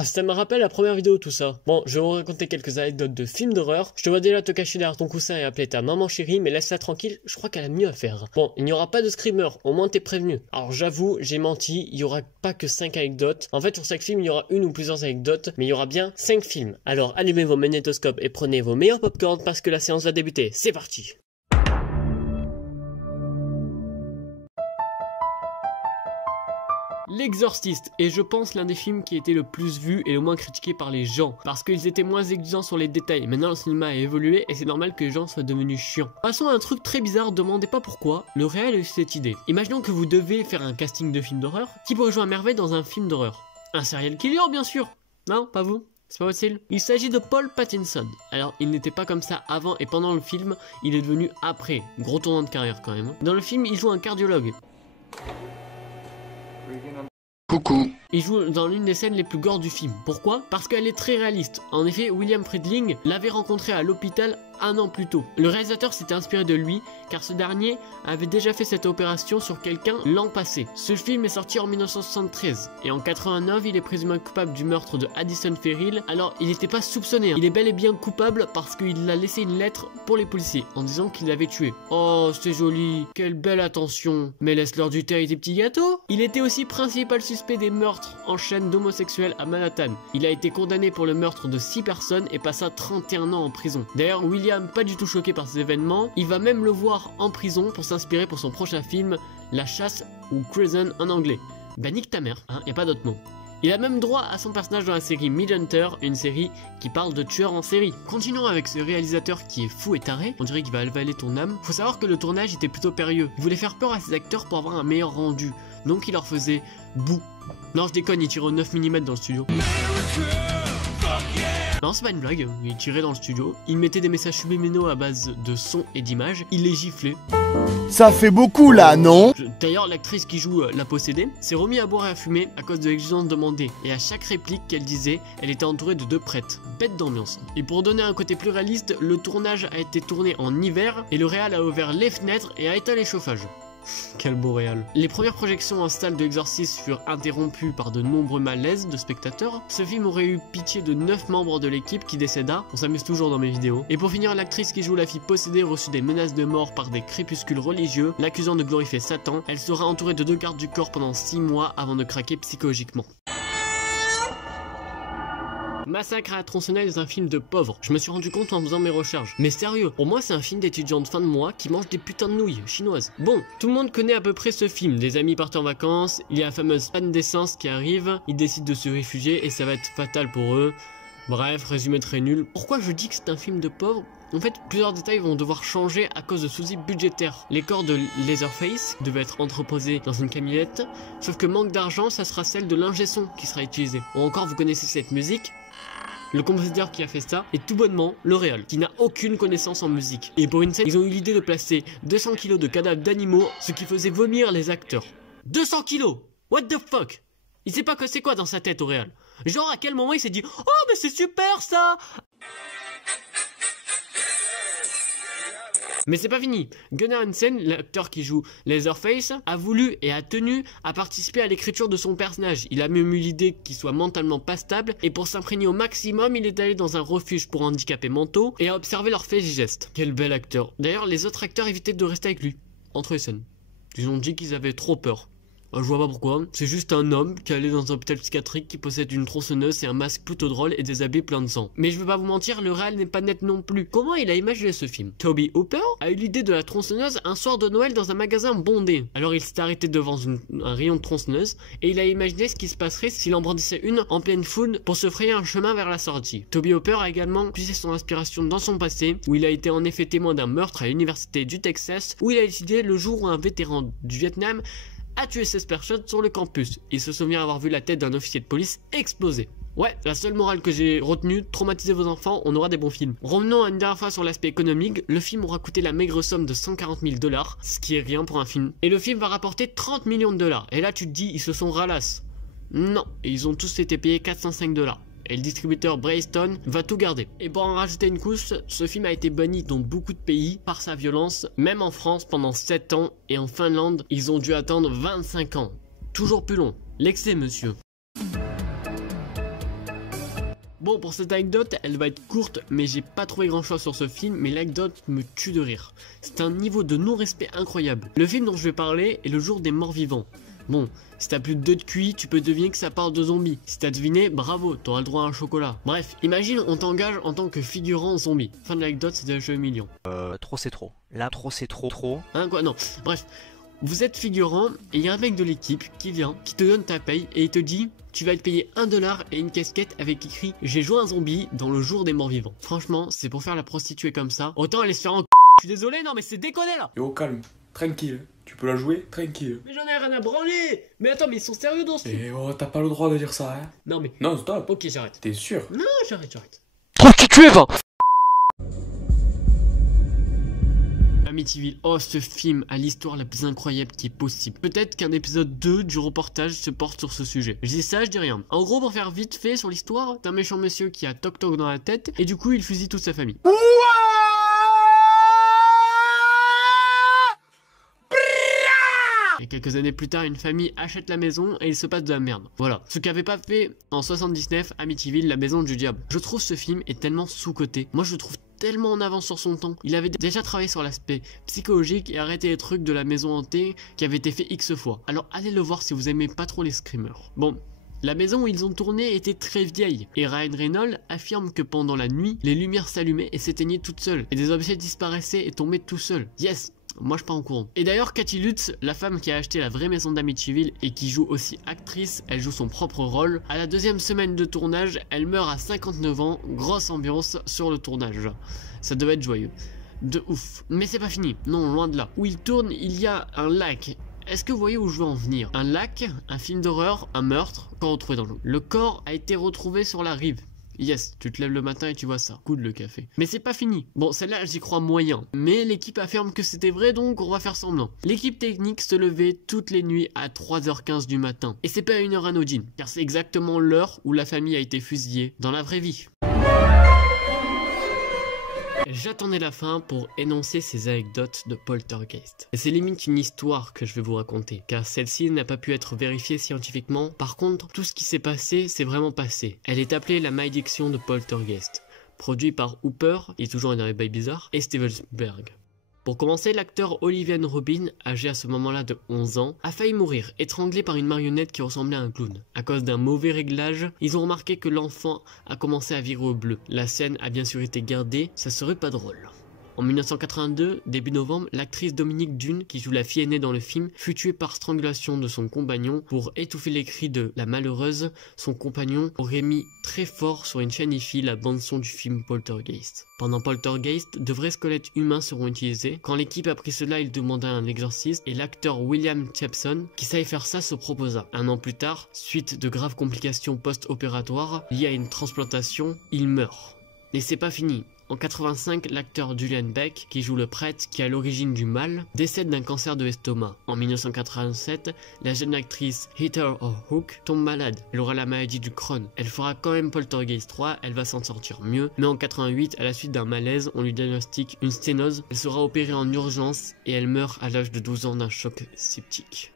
Ah, ça me rappelle la première vidéo tout ça. Bon, je vais vous raconter quelques anecdotes de films d'horreur. Je te vois déjà te cacher derrière ton coussin et appeler ta maman chérie, mais laisse-la tranquille, je crois qu'elle a mieux à faire. Bon, il n'y aura pas de screamer, au moins t'es prévenu. Alors j'avoue, j'ai menti, il n'y aura pas que 5 anecdotes. En fait, sur chaque film, il y aura une ou plusieurs anecdotes, mais il y aura bien 5 films. Alors allumez vos magnétoscopes et prenez vos meilleurs popcorn parce que la séance va débuter. C'est parti! L'Exorciste est, je pense, l'un des films qui a été le plus vu et le moins critiqué par les gens, parce qu'ils étaient moins exigeants sur les détails. Maintenant le cinéma a évolué et c'est normal que les gens soient devenus chiants. Passons à un truc très bizarre, demandez pas pourquoi, le réel a eu cette idée. Imaginons que vous devez faire un casting de film d'horreur, qui pourrait jouer à merveille dans un film d'horreur? Un serial killer bien sûr. Non, pas vous? C'est pas votre style? Il s'agit de Paul Pattinson. Alors, il n'était pas comme ça avant et pendant le film, il est devenu après. Gros tournant de carrière quand même. Dans le film, il joue un cardiologue. Coucou. Il joue dans l'une des scènes les plus gore du film. Pourquoi? Parce qu'elle est très réaliste. En effet, William Friedling l'avait rencontré à l'hôpital un an plus tôt. Le réalisateur s'était inspiré de lui, car ce dernier avait déjà fait cette opération sur quelqu'un l'an passé. Ce film est sorti en 1973, et en 89, il est présumé coupable du meurtre de Addison Ferrill. Alors, il n'était pas soupçonné, hein. Il est bel et bien coupable parce qu'il a laissé une lettre pour les policiers, en disant qu'il l'avait tué. Oh, c'est joli, quelle belle attention. Mais laisse-leur du thé et des petits gâteaux. Il était aussi principal suspect des meurtres en chaîne d'homosexuels à Manhattan. Il a été condamné pour le meurtre de 6 personnes et passa 31 ans en prison. D'ailleurs, William, pas du tout choqué par ces événements, il va même le voir en prison pour s'inspirer pour son prochain film, La Chasse ou Prison en anglais. Bah nique ta mère, hein, y a pas d'autre mot. Il a même droit à son personnage dans la série Mindhunter, une série qui parle de tueurs en série. Continuons avec ce réalisateur qui est fou et taré, on dirait qu'il va avaler ton âme. Faut savoir que le tournage était plutôt périlleux. Il voulait faire peur à ses acteurs pour avoir un meilleur rendu, donc il leur faisait bouh. Non je déconne, il tire au 9 mm dans le studio. Non, c'est pas une blague, il tirait dans le studio, il mettait des messages subliminaux à base de sons et d'images, il les giflait. Ça fait beaucoup là, non? D'ailleurs, l'actrice qui joue la possédée s'est remise à boire et à fumer à cause de l'exigence demandée, et à chaque réplique qu'elle disait, elle était entourée de 2 prêtres. Bête d'ambiance. Et pour donner un côté plus réaliste, le tournage a été tourné en hiver, et le réal a ouvert les fenêtres et a éteint les chauffages. Quel beau réal. Les premières projections en salle de Exorcist furent interrompues par de nombreux malaises de spectateurs. Ce film aurait eu pitié de 9 membres de l'équipe qui décéda, on s'amuse toujours dans mes vidéos. Et pour finir, l'actrice qui joue la fille possédée reçut des menaces de mort par des crépuscules religieux, l'accusant de glorifier Satan. Elle sera entourée de 2 gardes du corps pendant 6 mois avant de craquer psychologiquement. Massacre à la tronçonneuse est un film de pauvre. Je me suis rendu compte en faisant mes recherches. Mais sérieux, pour moi c'est un film d'étudiants de fin de mois qui mangent des putains de nouilles chinoises. Bon, tout le monde connaît à peu près ce film. Des amis partent en vacances, il y a la fameuse panne d'essence qui arrive, ils décident de se réfugier et ça va être fatal pour eux. Bref, résumé très nul. Pourquoi je dis que c'est un film de pauvre? En fait, plusieurs détails vont devoir changer à cause de soucis budgétaires. Les corps de Leatherface devaient être entreposés dans une camionnette, sauf que manque d'argent, ça sera celle de l'ingé son qui sera utilisée. Ou encore, vous connaissez cette musique? Le compositeur qui a fait ça est tout bonnement le réal, qui n'a aucune connaissance en musique. Et pour une scène, ils ont eu l'idée de placer 200 kg de cadavres d'animaux, ce qui faisait vomir les acteurs. 200 kg! What the fuck? Il sait pas que c'est quoi dans sa tête au réal. Genre à quel moment il s'est dit « Oh mais c'est super ça !» Mais c'est pas fini. Gunnar Hansen, l'acteur qui joue Leatherface, a voulu et a tenu à participer à l'écriture de son personnage. Il a même eu l'idée qu'il soit mentalement pas stable, et pour s'imprégner au maximum, il est allé dans un refuge pour handicapés mentaux et a observé leurs faits et gestes. Quel bel acteur. D'ailleurs, les autres acteurs évitaient de rester avec lui, entre les scènes. Ils ont dit qu'ils avaient trop peur. Je vois pas pourquoi, c'est juste un homme qui allait dans un hôpital psychiatrique qui possède une tronçonneuse et un masque plutôt drôle et des habits pleins de sang. Mais je veux pas vous mentir, le réal n'est pas net non plus. Comment il a imaginé ce film? Tobe Hooper a eu l'idée de la tronçonneuse un soir de Noël dans un magasin bondé. Alors il s'est arrêté devant un rayon de tronçonneuse et il a imaginé ce qui se passerait s'il en brandissait une en pleine foule pour se frayer un chemin vers la sortie. Tobe Hooper a également puisé son inspiration dans son passé, où il a été en effet témoin d'un meurtre à l'université du Texas, où il a décidé le jour où un vétéran du Vietnam a tué 16 personnes sur le campus. Il se souvient avoir vu la tête d'un officier de police exploser. Ouais, la seule morale que j'ai retenue, traumatisez vos enfants, on aura des bons films. Revenons une dernière fois sur l'aspect économique, le film aura coûté la maigre somme de 140 000 $, ce qui est rien pour un film. Et le film va rapporter 30 millions de $. Et là tu te dis, ils se sont ralasses. Non, ils ont tous été payés 405 $. Et le distributeur Braystone va tout garder. Et pour en rajouter une couche, ce film a été banni dans beaucoup de pays par sa violence, même en France pendant 7 ans, et en Finlande, ils ont dû attendre 25 ans. Toujours plus long. L'excès, monsieur. Bon, pour cette anecdote, elle va être courte, mais j'ai pas trouvé grand chose sur ce film, mais l'anecdote me tue de rire. C'est un niveau de non-respect incroyable. Le film dont je vais parler est Le Jour des Morts Vivants. Bon, si t'as plus de 2 de QI, tu peux deviner que ça parle de zombies. Si t'as deviné, bravo, t'auras le droit à un chocolat. Bref, imagine on t'engage en tant que figurant zombie. Fin de l'anecdote, c'est déjà 1 million. Trop c'est trop. Là, trop c'est trop. Hein, quoi? Non. Bref. Vous êtes figurant et il y a un mec de l'équipe qui vient, qui te donne ta paye et il te dit tu vas être payé 1 $ et une casquette avec écrit j'ai joué un zombie dans le jour des morts vivants. Franchement, c'est pour faire la prostituée comme ça. Autant aller se faire en je suis désolé, non mais c'est déconné là. Yo, calme, tranquille. Tu peux la jouer tranquille. Mais j'en ai rien à branler. Mais attends, mais ils sont sérieux dans ce film? Eh oh, t'as pas le droit de dire ça, hein. Non mais... Non, stop. Ok, j'arrête. T'es sûr? Non, j'arrête. Prostituée, va. Amityville, oh ce film a l'histoire la plus incroyable qui est possible. Peut-être qu'un épisode 2 du reportage se porte sur ce sujet. Je dis ça, je dis rien. En gros, pour faire vite fait sur l'histoire, t'as un méchant monsieur qui a toc toc dans la tête et du coup il fusille toute sa famille. Et quelques années plus tard, une famille achète la maison et il se passe de la merde. Voilà. Ce qu'avait pas fait en 79 Amityville, la maison du diable. Je trouve ce film est tellement sous-coté. Moi je le trouve tellement en avance sur son temps. Il avait déjà travaillé sur l'aspect psychologique et arrêté les trucs de la maison hantée qui avait été fait X fois. Alors allez le voir si vous aimez pas trop les screamers. Bon. La maison où ils ont tourné était très vieille et Ryan Reynolds affirme que pendant la nuit, les lumières s'allumaient et s'éteignaient toutes seules et des objets disparaissaient et tombaient tout seuls. Yes! Moi je pars en courant. Et d'ailleurs Cathy Lutz, la femme qui a acheté la vraie maison d'Amityville et qui joue aussi actrice, elle joue son propre rôle. À la 2e semaine de tournage, elle meurt à 59 ans, grosse ambiance sur le tournage. Ça devait être joyeux. De ouf. Mais c'est pas fini, non loin de là. Où il tourne, il y a un lac. Est-ce que vous voyez où je veux en venir? Un lac, un film d'horreur, un meurtre, corps retrouvé dans l'eau. Le corps a été retrouvé sur la rive. Yes, tu te lèves le matin et tu vois ça. Coude le café. Mais c'est pas fini. Bon, celle-là, j'y crois moyen. Mais l'équipe affirme que c'était vrai, donc on va faire semblant. L'équipe technique se levait toutes les nuits à 3h15 du matin. Et c'est pas une heure anodine, car c'est exactement l'heure où la famille a été fusillée dans la vraie vie. J'attendais la fin pour énoncer ces anecdotes de poltergeist. Et c'est limite une histoire que je vais vous raconter, car celle-ci n'a pas pu être vérifiée scientifiquement. Par contre, tout ce qui s'est passé, c'est vraiment passé. Elle est appelée la malédiction de poltergeist, produit par Hooper, il est toujours énervé by Bizarre, et Steven Spielberg. Pour commencer, l'acteur Olivia Robin, âgé à ce moment-là de 11 ans, a failli mourir, étranglé par une marionnette qui ressemblait à un clown. À cause d'un mauvais réglage, ils ont remarqué que l'enfant a commencé à virer au bleu. La scène a bien sûr été gardée, ça serait pas drôle. En 1982, début novembre, l'actrice Dominique Dunne, qui joue la fille aînée dans le film, fut tuée par strangulation de son compagnon. Pour étouffer les cris de la malheureuse, son compagnon aurait mis très fort sur une chaîne hi-fi la bande-son du film Poltergeist. Pendant Poltergeist, de vrais squelettes humains seront utilisés. Quand l'équipe a pris cela, il demanda un exorciste et l'acteur William Chapson, qui savait faire ça, se proposa. Un an plus tard, suite de graves complications post-opératoires liées à une transplantation, il meurt. Et c'est pas fini. En 85, l'acteur Julian Beck, qui joue le prêtre qui est à l'origine du mal, décède d'un cancer de l'estomac. En 1987, la jeune actrice Heather O'Rourke tombe malade. Elle aura la maladie du Crohn. Elle fera quand même Poltergeist 3, elle va s'en sortir mieux. Mais en 88, à la suite d'un malaise, on lui diagnostique une sténose. Elle sera opérée en urgence et elle meurt à l'âge de 12 ans d'un choc septique.